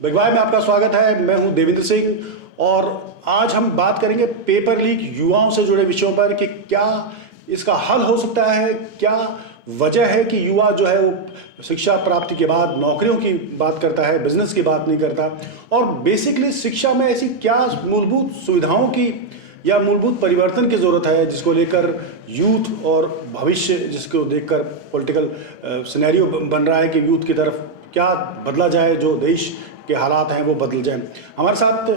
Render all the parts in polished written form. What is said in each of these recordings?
Big bye में आपका स्वागत है। मैं हूं देवेंद्र सिंह और आज हम बात करेंगे पेपर लीक युवाओं से जुड़े विषयों पर कि क्या इसका हल हो सकता है, क्या वजह है कि युवा जो है वो शिक्षा प्राप्ति के बाद नौकरियों की बात करता है, बिजनेस की बात नहीं करता। और बेसिकली शिक्षा में ऐसी क्या मूलभूत सुविधाओं की या मूलभूत परिवर्तन की ज़रूरत है जिसको लेकर यूथ और भविष्य, जिसको देखकर पॉलिटिकल सिनेरियो बन रहा है कि यूथ की तरफ क्या बदला जाए, जो देश के हालात हैं वो बदल जाएं। हमारे साथ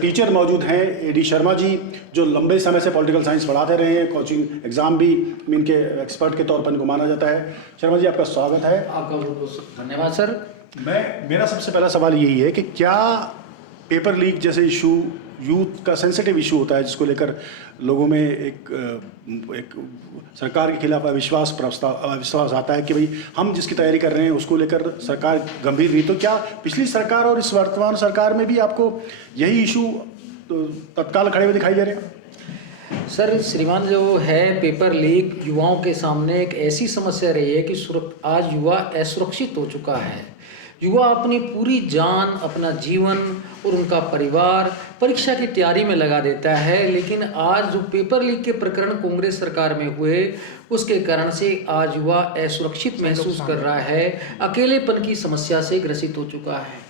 टीचर मौजूद हैं, एडी शर्मा जी, जो लंबे समय से पॉलिटिकल साइंस पढ़ाते रहे हैं, कोचिंग एग्ज़ाम भी इनके एक्सपर्ट के तौर पर इनको माना जाता है। शर्मा जी, आपका स्वागत है। आपका बहुत बहुत धन्यवाद सर। मेरा सबसे पहला सवाल यही है कि क्या पेपर लीक जैसे इशू यूथ का सेंसिटिव इशू होता है जिसको लेकर लोगों में एक सरकार के खिलाफ अविश्वास आता है कि भाई हम जिसकी तैयारी कर रहे हैं उसको लेकर सरकार गंभीर नहीं, तो क्या पिछली सरकार और इस वर्तमान सरकार में भी आपको यही इशू तत्काल खड़े हुए दिखाई दे रहे हैं? सर, श्रीमान, जो है पेपर लीक युवाओं के सामने एक ऐसी समस्या रही है कि आज युवा असुरक्षित हो चुका है। युवा अपनी पूरी जान, अपना जीवन और उनका परिवार परीक्षा की तैयारी में लगा देता है, लेकिन आज जो पेपर लीक के प्रकरण कांग्रेस सरकार में हुए उसके कारण से आज युवा असुरक्षित महसूस कर रहा है, अकेलेपन की समस्या से ग्रसित हो चुका है।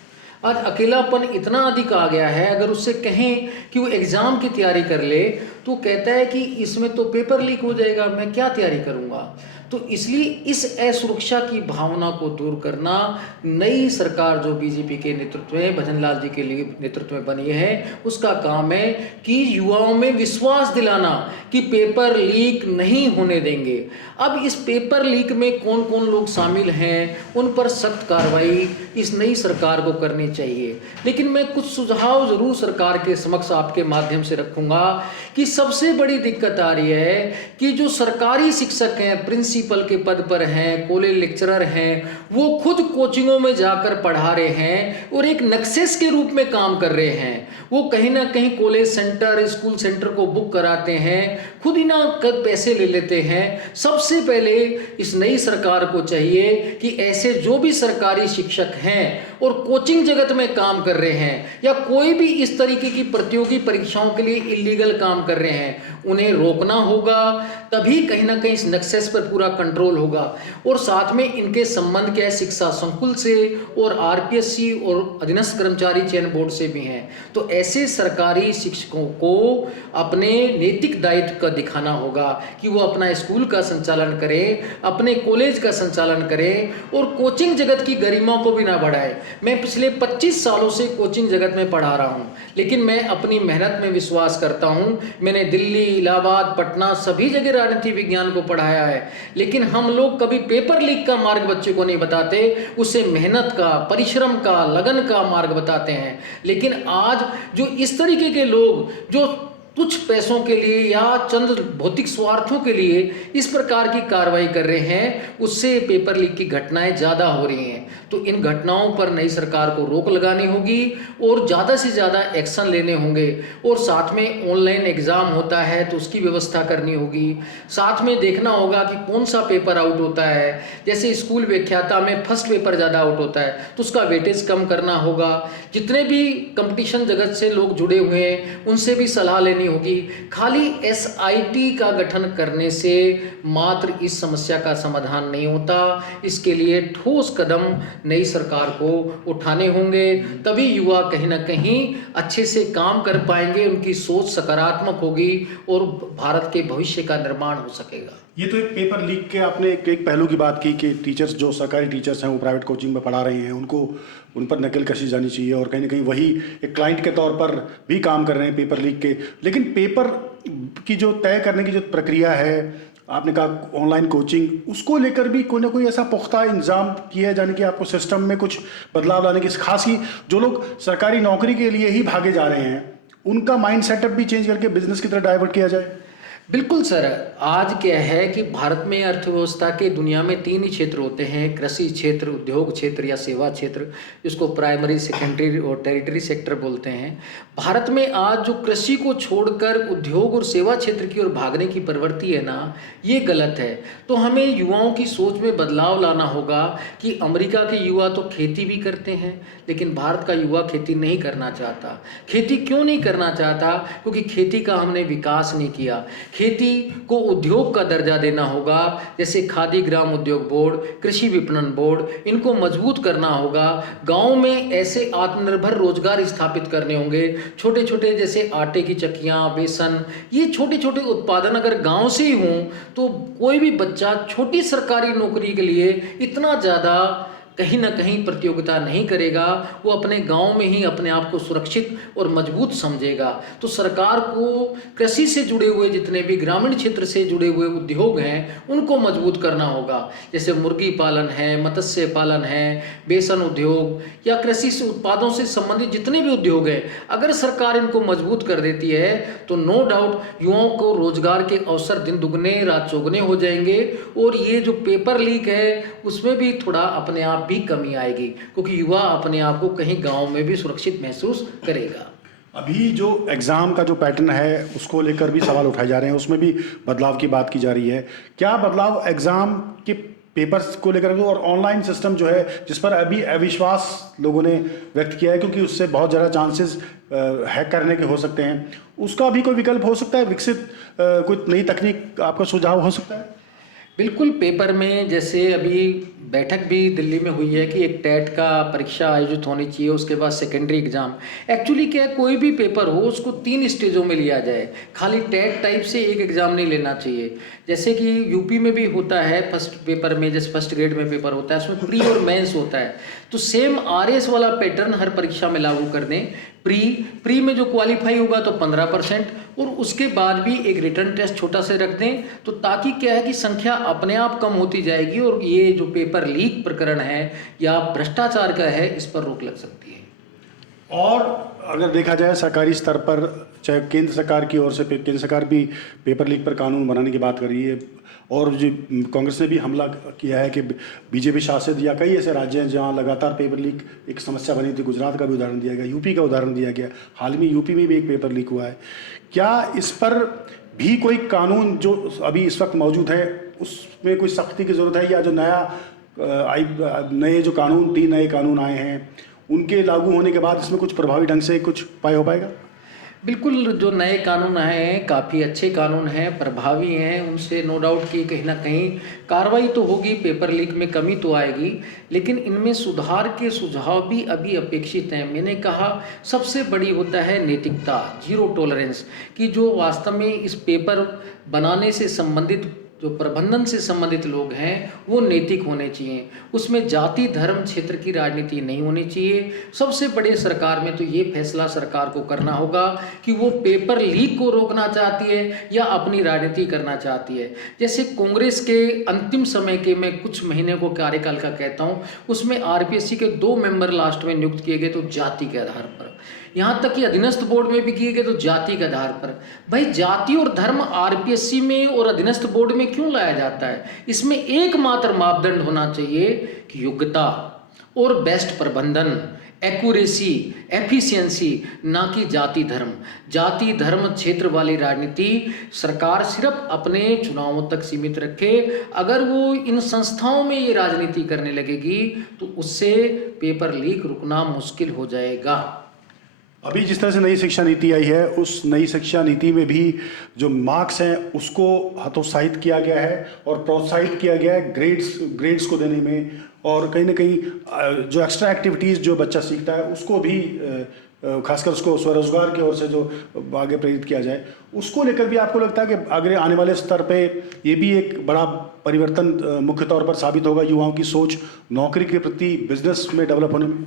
आज अकेलापन इतना अधिक आ गया है, अगर उससे कहें कि वो एग्ज़ाम की तैयारी कर ले तो कहता है कि इसमें तो पेपर लीक हो जाएगा, मैं क्या तैयारी करूँगा। तो इसलिए इस असुरक्षा की भावना को दूर करना नई सरकार जो बीजेपी के नेतृत्व में, भजन लाल जी के लिए नेतृत्व में बनी है, उसका काम है कि युवाओं में विश्वास दिलाना कि पेपर लीक नहीं होने देंगे। अब इस पेपर लीक में कौन कौन लोग शामिल हैं उन पर सख्त कार्रवाई इस नई सरकार को करनी चाहिए, लेकिन मैं कुछ सुझाव जरूर सरकार के समक्ष आपके माध्यम से रखूंगा कि सबसे बड़ी दिक्कत आ रही है कि जो सरकारी शिक्षक हैं, प्रिंसिपल के पद पर हैं, कॉलेज लेक्चरर हैं, वो खुद कोचिंगों में जाकर पढ़ा रहे हैं और एक नक्सेस के रूप में काम कर रहे हैं। वो कहीं ना कहीं कॉलेज सेंटर, स्कूल सेंटर को बुक कराते हैं, खुद ही ना पैसे ले लेते हैं। सबसे पहले इस नई सरकार को चाहिए कि ऐसे जो भी सरकारी शिक्षक हैं और कोचिंग जगत में काम कर रहे हैं या कोई भी इस तरीके की प्रतियोगी परीक्षाओं के लिए इलीगल काम कर रहे हैं, उन्हें रोकना होगा, तभी कहीं ना कहीं इस नक्सेस पर पूरा कंट्रोल होगा। और साथ में इनके संबंध क्या है शिक्षा संकुल से और आरपीएससी और अधीनस्थ कर्मचारी चयन बोर्ड से भी हैं। तो ऐसे सरकारी शिक्षकों को अपने नैतिक दायित्व का दिखाना होगा कि वो अपना स्कूल का संचालन करें, अपने कॉलेज का संचालन करें और कोचिंग जगत की गरिमा को भी ना बढ़ाए। मैं पिछले 25 सालों से कोचिंग जगत में पढ़ा रहा हूं, लेकिन मैं अपनी मेहनत में विश्वास करता हूं। मैंने दिल्ली, इलाहाबाद, पटना सभी जगह राजनीति विज्ञान को पढ़ाया है, लेकिन हम लोग कभी पेपर लीक का मार्ग बच्चे को नहीं बताते, उसे मेहनत का, परिश्रम का, लगन का मार्ग बताते हैं। लेकिन आज जो इस तरीके के लोग जो तुच्छ पैसों के लिए या चंद भौतिक स्वार्थों के लिए इस प्रकार की कार्रवाई कर रहे हैं, उससे पेपर लीक की घटनाएं ज़्यादा हो रही हैं। तो इन घटनाओं पर नई सरकार को रोक लगानी होगी और ज़्यादा से ज़्यादा एक्शन लेने होंगे। और साथ में ऑनलाइन एग्ज़ाम होता है तो उसकी व्यवस्था करनी होगी। साथ में देखना होगा कि कौन सा पेपर आउट होता है, जैसे स्कूल व्याख्याता में फर्स्ट पेपर ज़्यादा आउट होता है तो उसका वेटेज कम करना होगा। जितने भी कंपटीशन जगत से लोग जुड़े हुए हैं उनसे भी सलाह लेनी होगी। खाली एसआईटी का गठन करने से मात्र इस समस्या का समाधान नहीं होता, इसके लिए ठोस कदम नई सरकार को उठाने होंगे, तभी युवा कहीं ना कहीं अच्छे से काम कर पाएंगे, उनकी सोच सकारात्मक होगी और भारत के भविष्य का निर्माण हो सकेगा। ये तो एक पेपर लीक के आपने एक पहलू की बात की कि टीचर्स, जो सरकारी टीचर्स हैं वो प्राइवेट कोचिंग में पढ़ा रहे हैं, उनको उन पर नकल कशी जानी चाहिए और कहीं ना कहीं वही एक क्लाइंट के तौर पर भी काम कर रहे हैं पेपर लीक के। लेकिन पेपर की जो तय करने की जो प्रक्रिया है, आपने कहा ऑनलाइन कोचिंग, उसको लेकर भी कोई ना कोई ऐसा पुख्ता इंतजाम किया जाने कि आपको सिस्टम में कुछ बदलाव लाने की, खास की जो लोग सरकारी नौकरी के लिए ही भागे जा रहे हैं उनका माइंड सेटअप भी चेंज करके बिजनेस की तरफ डाइवर्ट किया जाए। बिल्कुल सर। आज क्या है कि भारत में अर्थव्यवस्था के दुनिया में तीन ही क्षेत्र होते हैं, कृषि क्षेत्र, उद्योग क्षेत्र या सेवा क्षेत्र, जिसको प्राइमरी, सेकेंडरी और टेरिटरी सेक्टर बोलते हैं। भारत में आज जो कृषि को छोड़कर उद्योग और सेवा क्षेत्र की ओर भागने की प्रवृत्ति है ना, ये गलत है। तो हमें युवाओं की सोच में बदलाव लाना होगा कि अमेरिका के युवा तो खेती भी करते हैं, लेकिन भारत का युवा खेती नहीं करना चाहता। खेती क्यों नहीं करना चाहता? क्योंकि खेती का हमने विकास नहीं किया। खेती को उद्योग का दर्जा देना होगा, जैसे खादी ग्राम उद्योग बोर्ड, कृषि विपणन बोर्ड, इनको मजबूत करना होगा। गांव में ऐसे आत्मनिर्भर रोजगार स्थापित करने होंगे, छोटे छोटे जैसे आटे की चक्कियाँ, बेसन, ये छोटे छोटे उत्पादन अगर गांव से ही हों तो कोई भी बच्चा छोटी सरकारी नौकरी के लिए इतना ज़्यादा कहीं ना कहीं प्रतियोगिता नहीं करेगा। वो अपने गांव में ही अपने आप को सुरक्षित और मजबूत समझेगा। तो सरकार को कृषि से जुड़े हुए जितने भी ग्रामीण क्षेत्र से जुड़े हुए उद्योग हैं उनको मजबूत करना होगा, जैसे मुर्गी पालन है, मत्स्य पालन है, बेसन उद्योग या कृषि से उत्पादों से संबंधित जितने भी उद्योग हैं, अगर सरकार इनको मजबूत कर देती है तो नो डाउट युवाओं को रोजगार के अवसर दिन दुगने रात चौगुने हो जाएंगे। और ये जो पेपर लीक है उसमें भी थोड़ा अपने आप भी कमी आएगी, क्योंकि युवा अपने आप को कहीं गांव में भी सुरक्षित महसूस करेगा। अभी जो एग्ज़ाम का जो पैटर्न है उसको लेकर भी सवाल उठाए जा रहे हैं, उसमें भी बदलाव की बात की जा रही है। क्या बदलाव एग्ज़ाम के पेपर्स को लेकर और ऑनलाइन सिस्टम जो है जिस पर अभी अविश्वास लोगों ने व्यक्त किया है क्योंकि उससे बहुत ज़्यादा चांसेस हैक करने के हो सकते हैं, उसका भी कोई विकल्प हो सकता है विकसित? कोई नई तकनीक आपका सुझाव हो सकता है? बिल्कुल। पेपर में जैसे अभी बैठक भी दिल्ली में हुई है कि एक टेट का परीक्षा आयोजित होनी चाहिए, उसके बाद सेकेंडरी एग्जाम। एक्चुअली क्या है, कोई भी पेपर हो उसको 3 स्टेजों में लिया जाए, खाली टेट टाइप से एक एग्जाम नहीं लेना चाहिए। जैसे कि यूपी में भी होता है फर्स्ट पेपर में, जैसे फर्स्ट ग्रेड में पेपर होता है उसमें प्री और मेंस होता है, तो सेम आरएस वाला पैटर्न हर परीक्षा में लागू कर दें। प्री में जो क्वालिफाई होगा तो 15% और उसके बाद भी एक रिटर्न टेस्ट छोटा से रख दें, तो ताकि क्या है कि संख्या अपने आप कम होती जाएगी और ये जो पेपर लीक प्रकरण है या भ्रष्टाचार का है इस पर रोक लग सकती है। और अगर देखा जाए सरकारी स्तर पर, चाहे केंद्र सरकार की ओर से, केंद्र सरकार भी पेपर लीक पर कानून बनाने की बात कर रही है और जो कांग्रेस ने भी हमला किया है कि बीजेपी शासित या कई ऐसे राज्य हैं जहां लगातार पेपर लीक एक समस्या बनी थी। गुजरात का भी उदाहरण दिया गया, यूपी का उदाहरण दिया गया, हाल में यूपी में भी एक पेपर लीक हुआ है। क्या इस पर भी कोई कानून जो अभी इस वक्त मौजूद है उसमें कोई सख्ती की ज़रूरत है, या जो नए जो कानून 3 नए कानून आए हैं उनके लागू होने के बाद इसमें कुछ प्रभावी ढंग से कुछ उपाय हो पाएगा? बिल्कुल, जो नए कानून आए हैं काफ़ी अच्छे कानून हैं, प्रभावी हैं, उनसे नो डाउट कि कहीं ना कहीं कार्रवाई तो होगी, पेपर लीक में कमी तो आएगी, लेकिन इनमें सुधार के सुझाव भी अभी अपेक्षित हैं। मैंने कहा सबसे बड़ी होता है नैतिकता, जीरो टॉलरेंस, कि जो वास्तव में इस पेपर बनाने से संबंधित जो प्रबंधन से संबंधित लोग हैं वो नैतिक होने चाहिए। उसमें जाति धर्म क्षेत्र की राजनीति नहीं होनी चाहिए। सबसे बड़े सरकार में तो ये फैसला सरकार को करना होगा कि वो पेपर लीक को रोकना चाहती है या अपनी राजनीति करना चाहती है। जैसे कांग्रेस के अंतिम समय के मैं कुछ महीने को कार्यकाल का कहता हूँ, उसमें आरपीएससी के 2 मेंबर लास्ट में नियुक्त किए गए तो जाति के आधार पर, यहाँ तक कि अधीनस्थ बोर्ड में भी किए गए तो जाति के आधार पर। भाई जाति और धर्म आरपीएससी में और अधीनस्थ बोर्ड में क्यों लाया जाता है? इसमें एकमात्र मापदंड होना चाहिए कि योग्यता और बेस्ट प्रबंधन, एक्यूरेसी, एफिशिएंसी, ना कि जाति धर्म। जाति धर्म क्षेत्र वाली राजनीति सरकार सिर्फ अपने चुनावों तक सीमित रखे। अगर वो इन संस्थाओं में ये राजनीति करने लगेगी तो उससे पेपर लीक रुकना मुश्किल हो जाएगा। अभी जिस तरह से नई शिक्षा नीति आई है उस नई शिक्षा नीति में भी जो मार्क्स हैं उसको हतोत्साहित किया गया है और प्रोत्साहित किया गया है ग्रेड्स को देने में, और कहीं ना कहीं जो एक्स्ट्रा एक्टिविटीज़ जो बच्चा सीखता है उसको भी खासकर उसको स्वरोजगार की ओर से जो आगे प्रेरित किया जाए, उसको लेकर भी आपको लगता है कि आगे आने वाले स्तर पे ये भी एक बड़ा परिवर्तन मुख्य तौर पर साबित होगा युवाओं की सोच नौकरी के प्रति, बिजनेस में डेवलप होने में?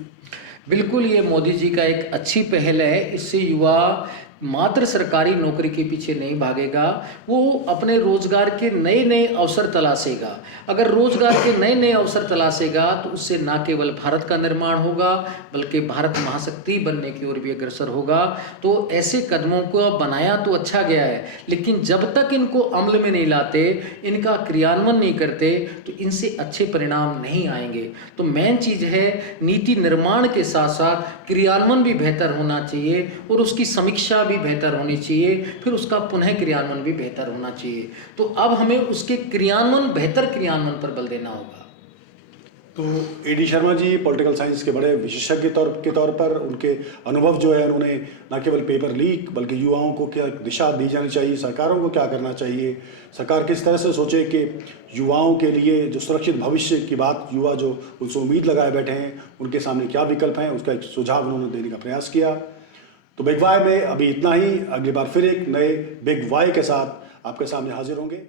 बिल्कुल, ये मोदी जी का एक अच्छी पहल है। इससे युवा मात्र सरकारी नौकरी के पीछे नहीं भागेगा, वो अपने रोजगार के नए नए अवसर तलाशेगा। अगर रोजगार के नए नए अवसर तलाशेगा तो उससे न केवल भारत का निर्माण होगा बल्कि भारत महाशक्ति बनने की ओर भी अग्रसर होगा। तो ऐसे कदमों को बनाया तो अच्छा गया है, लेकिन जब तक इनको अमल में नहीं लाते, इनका क्रियान्वयन नहीं करते, तो इनसे अच्छे परिणाम नहीं आएंगे। तो मेन चीज़ है नीति निर्माण के साथ साथ क्रियान्वयन भी बेहतर होना चाहिए और उसकी समीक्षा भी बेहतर होनी चाहिए, फिर उसका पुनः क्रियान्वयन भी बेहतर होना चाहिए। तो अब हमें उसके क्रियान्वयन, बेहतर क्रियान्वयन पर बल देना होगा। तो AD Sharma ji political science के बड़े विशेषज्ञ के तौर पर उनके अनुभव जो है, उन्होंने न केवल पेपर लीक बल्कि युवाओं को क्या दिशा दी जानी चाहिए, सरकारों को क्या करना चाहिए, सरकार किस तरह से सोचे कि युवाओं के लिए जो सुरक्षित भविष्य की बात, युवा जो उनसे उम्मीद लगाए बैठे हैं, उनके सामने क्या विकल्प हैं, उसका एक सुझाव उन्होंने देने का प्रयास किया। तो बिग वाई में अभी इतना ही। अगली बार फिर एक नए बिग वाई के साथ आपके सामने हाजिर होंगे।